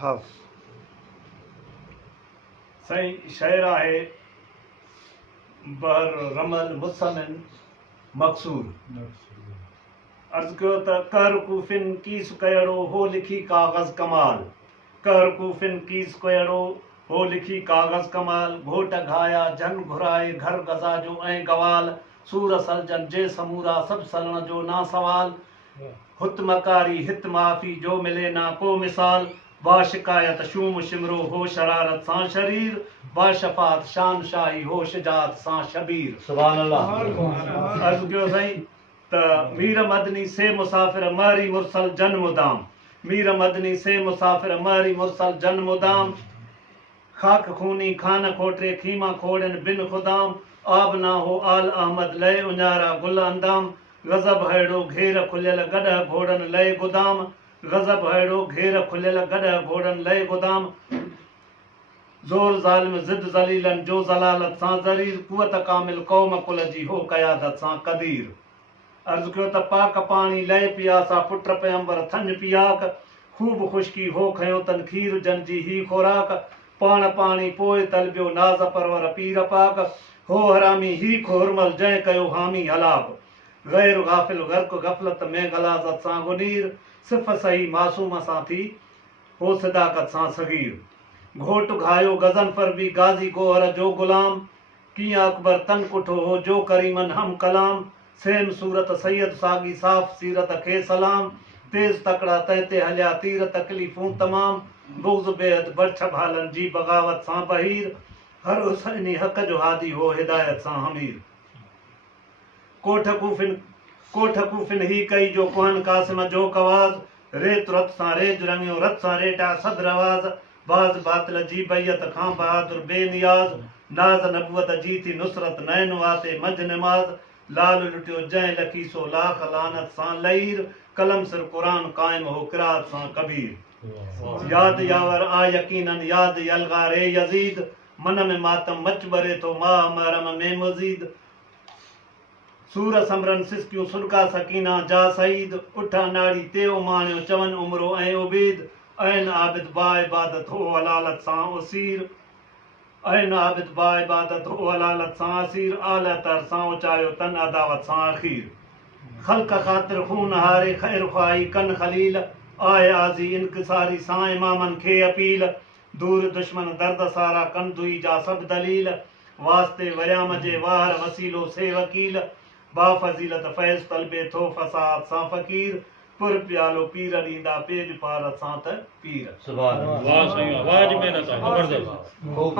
हाँ सही शेर आहे बर रमल मुसमिन मकसूर अर्ज कयो त कर कूफिन कीस कयड़ो हो लिखी कागज़ कमाल कर कूफिन कीस कयड़ो हो लिखी कागज़ कमाल घोट घाया जन घुराए घर गज़ा जो ऐं गवाल सूर सलजन जे समूरा सब सलण जो ना सवाल हुत मकारी हित माफ़ी जो मिले ना को मिसाल बा शिकायत शूम शिमरो हो शरारत सां शरीर बा शफ़ात शान शाही हो शिजात सां शबीर। सुभान अल्लाह। अर्ज़ कयो साईं त मीर मदनी से मुसाफ़िर महरी मुरसल जन मुदाम मीर मदनी से मुसाफ़िर महरी मुरसल जन मुदाम खाक खूनी खान खोटरे खीमा खोड़न बिन खुदाम आब ना हो आल अहमद लय उन्यारा गुल अंदाम गज़ब हैड़ो घेर खुलियल गॾ घोड़न लय गुदाम गज़ब हैड़ो घेर खुलियल गॾ घोड़न लय गुदाम ज़ोर ज़ालिम ज़िद ज़लीलन जो ज़लालत सां ज़रीर कुवत कामिल क़ौम कुल जी हो क़यादत सां क़दीर। अर्ज़ कयो त पाक पाणी लय पियासा पुट पैगंबर थन पियाक खूब खुशकी हो खयो तन खीर जन जी ही खोराक पाण पाणी पोइ तलबियो नाज़ परवर पीर पाक हो हरामी ही खोरमल जंहिं कयो हामी हलाक गैर गाफ़िल गर्क गफ़लत में गलाज़त सां गुनीर सिफ़ सही मासूम सां थी हो सदाकत सां सगीर घोट घायो गज़नफर भी गाज़ी गोहर जो गुलाम कियां अकबर तन कुठो हो जो करीमन हम कलाम सेम सूरत सैयद सागी साफ़ सीरत खे सलाम तेज़ तकड़ा तंहिंते हलिया तीर तकलीफ़ूं तमाम बुग़्ज़ बेहद बरछ भालन जी बग़ावत सां बहीर हर हुसैनी हक़ जो हादी हो हिदायत सां हमीर कोठ कूफिन ही कई जो कुहन कासिम जो कवाज़ रेत रत सां रेज रंगियो रत सां रेटा सद रवाज़ बाज़ बातिल जी बैयत खां बहादुर बेनियाज़ नाज़ नबुवत जी थी नुसरत नैन वाते मंझ निमाज़ लाल लुटियो जंहिं लखी सो लाख लानत सां लईर कलम सिर क़ुरान क़ाइम हो क़िराअत सां कबीर याद यावर आ यकीनन याद यलगा रे यज़ीद मन में मातम मच बरे तो माह महरम में मज़ीद सूर समरन सिस्कियूं सुरका सकीना जा सईद उठा नाड़ी ते उमाणियो चवन उमरो ऐं उबीद ऐन आबिद बा इबादत हो हलालत सां उसीर ऐन आबिद बा इबादत हो हलालत सां असीर आला तर सां उचायो तन अदावत सां अखीर खल्क ख़ातिर खून हारे ख़ैर ख़्वाही कन खलील आए आज़ी इनकिसारी सां इमामन खे अपील दूर दुश्मन दर्द सारा कन दुई जा सब दलील वास्ते वरियाम जे वाहर वसीलो से वकील बा फज़ीलत फैज़ तलबे थो फसाद सां फ़कीर पुर प्यालो पीर ॾींदा पेज पार सां त पीर। सुभान अल्लाह। वाह सही वाह जी मेहनत ज़बरदस्त। खूब